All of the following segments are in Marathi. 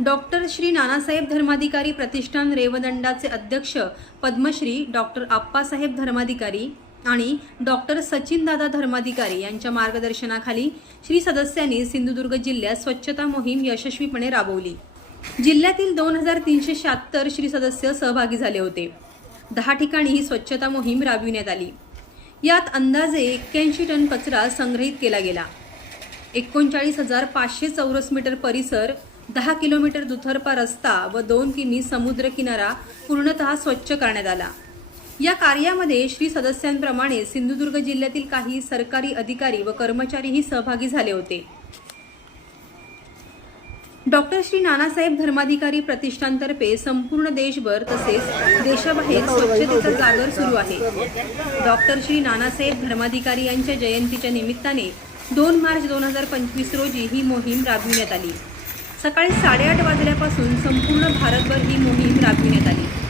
डॉक्टर श्री नानासाहेब धर्माधिकारी प्रतिष्ठान रेवदंडाचे अध्यक्ष पद्मश्री डॉक्टर आप्पासाहेब धर्माधिकारी आणि डॉक्टर सचिनदादा धर्माधिकारी यांच्या मार्गदर्शनाखाली श्री सदस्यांनी सिंधुदुर्ग जिल्ह्यात स्वच्छता मोहीम यशस्वीपणे राबवली. जिल्ह्यातील दोन हजार तीनशे शहात्तर श्री सदस्य सहभागी झाले होते. दहा ठिकाणी ही स्वच्छता मोहीम राबविण्यात आली. यात अंदाजे एक्क्याऐंशी टन कचरा संग्रहित केला गेला. एकोणचाळीस हजार पाचशे चौरस मीटर परिसर दहा किलोमीटर दुथरपा रस्ता व दोन किमी समुद्र किनारा पूर्णतः स्वच्छ करण्यात आला. या कार्यामध्ये श्री सदस्यांप्रमाणे सिंधुदुर्ग जिल्ह्यातील काही सरकारी अधिकारी व कर्मचारीही सहभागी झाले होते. डॉक्टर श्री नानासाहेब धर्माधिकारी प्रतिष्ठानतर्फे संपूर्ण देशभर तसेच देशाबाहेर स्वच्छतेचा जागर सुरू आहे. डॉक्टर श्री नानासाहेब धर्माधिकारी यांच्या जयंतीच्या निमित्ताने दोन मार्च दोन हजार पंचवीस रोजी ही मोहीम राबविण्यात आली. सकाळी साडेआठ वाजल्यापासून संपूर्ण भारतभर ही मोहीम राबविण्यात आली.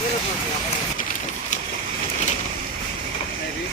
göre bozuyor. Ne diyeyim?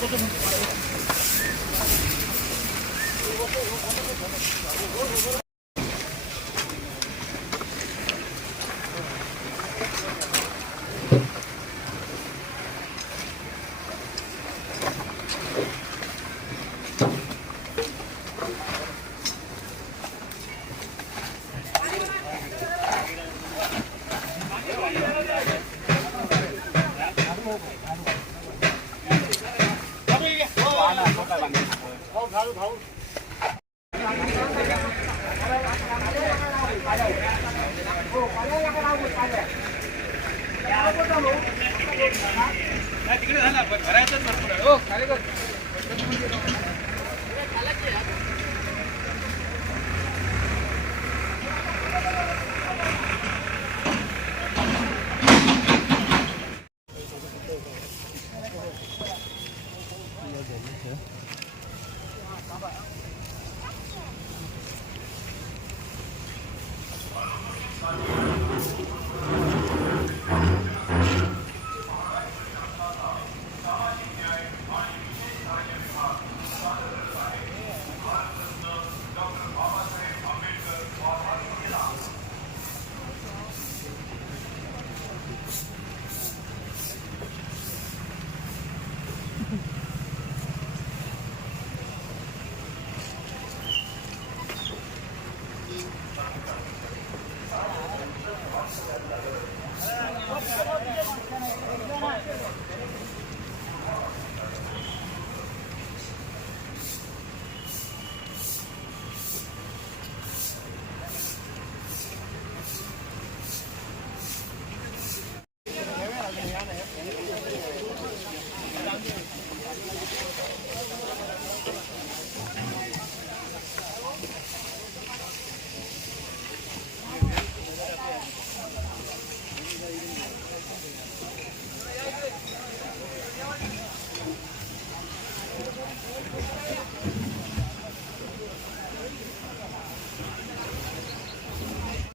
কত तिकडे झाला भरायचं भरपूर हो खरे